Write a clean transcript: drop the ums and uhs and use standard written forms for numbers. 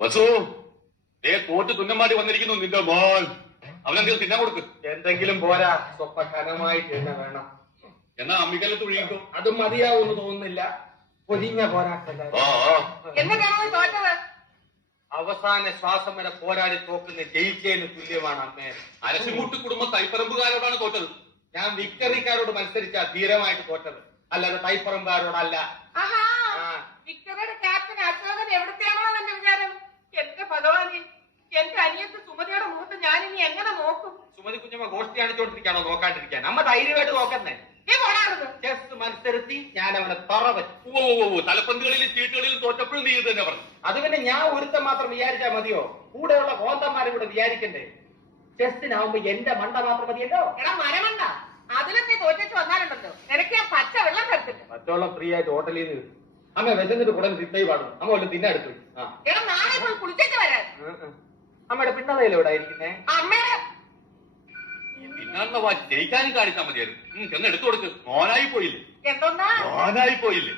വസു തോറ്റ് തുന്നമാടി വന്നിരിക്കുന്നു നിന്റെ മോൻ. അവനെന്തെങ്കിലും തിന്നാൻ കൊടുക്ക്. എന്തെങ്കിലും പോരാ, സ്വപ്പ ഘനമായിട്ട് തന്നെ വേണം. എന്നാ അമ്മിക്കല്ല തുഴിയിക്കോ. അതും മതിയാവൂന്ന് തോന്നുന്നില്ല. പൊരിഞ്ഞ പോരാട്ടല്ല. അവസാന ശ്വാസം വരെ പോരാടി തോക്കുന്ന ജയിച്ചതിന് തുല്യമാണ് അമ്മേ. അരശുമുട്ട് കുടുംബ തൈപ്പറമ്പുകാരോടാണ് തോറ്റത്. ഞാൻ വിക്ടറിക്കാരോട് മത്സരിച്ചാ ധീരമായിട്ട് തോറ്റത്, അല്ലാതെ തൈപ്പറമ്പുകാരോടല്ല. വിക്ടറിയുടെ ക്യാപ്റ്റൻ അശോകൻ എവിടത്തെയാണോ എന്റെ വിചാരം? എന്റെ ഭഗവാനെ, എന്റെ അനിയത്ത് സുമതിയുടെ മുഖത്ത് ഞാനിനി എങ്ങനെ നോക്കും? സുമതി കുഞ്ഞമ്മ ഗോഷ്ടി കാണിച്ചോണ്ടിരിക്കാണോ നോക്കാണ്ടിരിക്കാൻ? അമ്മ ധൈര്യമായിട്ട് നോക്കുന്നേ. ചെസ് മത്സരത്തി ഞാൻ അവനെ തറ വെച്ചു. തലപ്പന്തുകളിലും ചീട്ടുകളിലും തോറ്റപ്പോഴും നീ ഇത് തന്നെ പറഞ്ഞു. അത് പിന്നെ ഞാൻ ഒരുത്തം മാത്രം വിചാരിച്ചാ മതിയോ? കൂടെയുള്ള കോന്തന്മാരും കൂടെ വിചാരിക്കണ്ടേ? ചെസ്സിനാവുമ്പോ എന്റെ മണ്ട മാത്രം മതിയല്ലോ. എടാ മരമണ്ട, അതിലൊക്കെ തോറ്റു വന്നാലുണ്ടല്ലോ നിനക്ക് ഞാൻ പച്ച വെള്ളം തരത്തില്ല. പച്ചവെള്ളം ഫ്രീ ആയിട്ട് ഹോട്ടലിൽ നിന്ന് അമ്മ വിശന്നിട്ട് കൂടെ തിന്നേ പാടും. അമ്മ വല്ല തിന്നെടുത്തു. എടാ നാളെ പോയി കുളിച്ചിട്ട് വരാൻ. അമ്മയുടെ പിന്നതയില്ല ഇവിടെ ഇരിക്കുന്നേ. അമ്മയുടെ പിന്നാണെന്ന ജയിക്കാനും കാണിച്ചാൽ മതിയായിരുന്നു. ചെന്ന് എടുത്തു കൊടുക്ക്. മോനായി പോയില്ലേ? എന്തോന്നാ മോനായി പോയില്ലേ?